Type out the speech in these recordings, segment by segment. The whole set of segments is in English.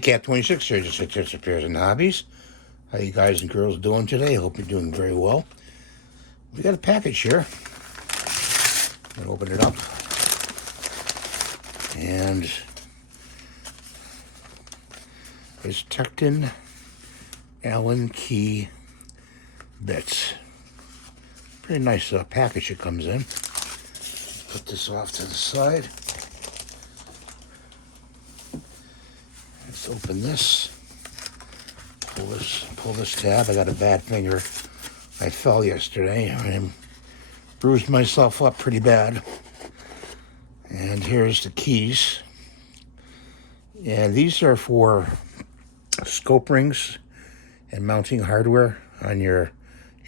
Cat 26 here, just at Tips, Repairs, and Hobbies. How you guys and girls doing today? Hope you're doing very well. We got a package here. I'm gonna open it up. And it's Tekton Allen key bits. Pretty nice package it comes in. Put this off to the side. Let's open this. Pull this tab. I got a bad finger. I fell yesterday and bruised myself up pretty bad. And here's the keys. And these are for scope rings and mounting hardware on your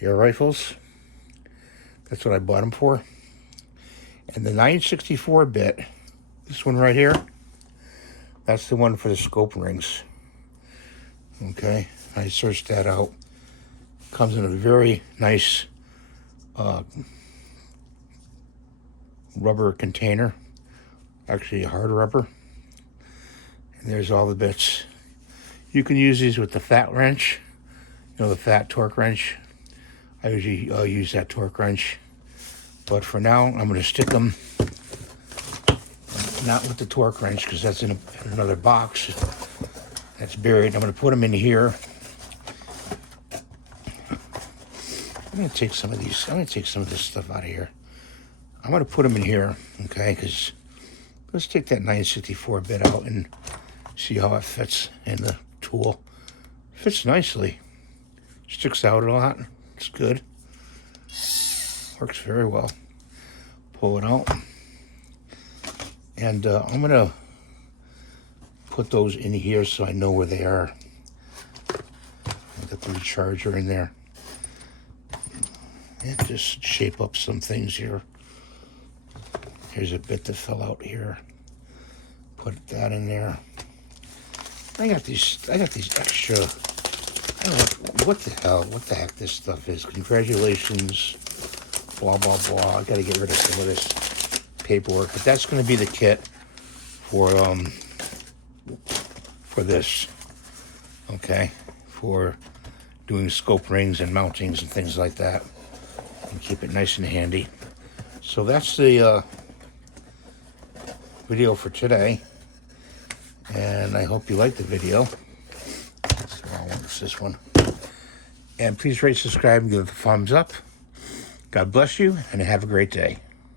rifles. That's what I bought them for. And the 964 bit, this one right here, that's the one for the scope rings. Okay, I searched that out. Comes in a very nice rubber container. Actually, hard rubber. And there's all the bits. You can use these with the fat wrench. You know, the fat torque wrench. I usually use that torque wrench. But for now, I'm going to stick them, not with the torque wrench, because that's in another box. That's buried. I'm going to put them in here. I'm going to take some of these. I'm going to take some of this stuff out of here. I'm going to put them in here, okay? Because let's take that 964 bit out and see how it fits in the tool. Fits nicely. Sticks out a lot. It's good. Works very well. Pull it out. And I'm going to put those in here so I know where they are. I got the recharger in there. And just shape up some things here. Here's a bit that fell out here. Put that in there. I got these extra, I don't know what the heck this stuff is. Congratulations, blah, blah, blah. I gotta get rid of some of this paperwork, but that's gonna be the kit for this, okay? For doing scope rings and mountings and things like that. And keep it nice and handy. So that's the video for today. And I hope you liked the video. That's the wrong one, it's this one. And please rate, subscribe, and give it a thumbs up. God bless you, and have a great day.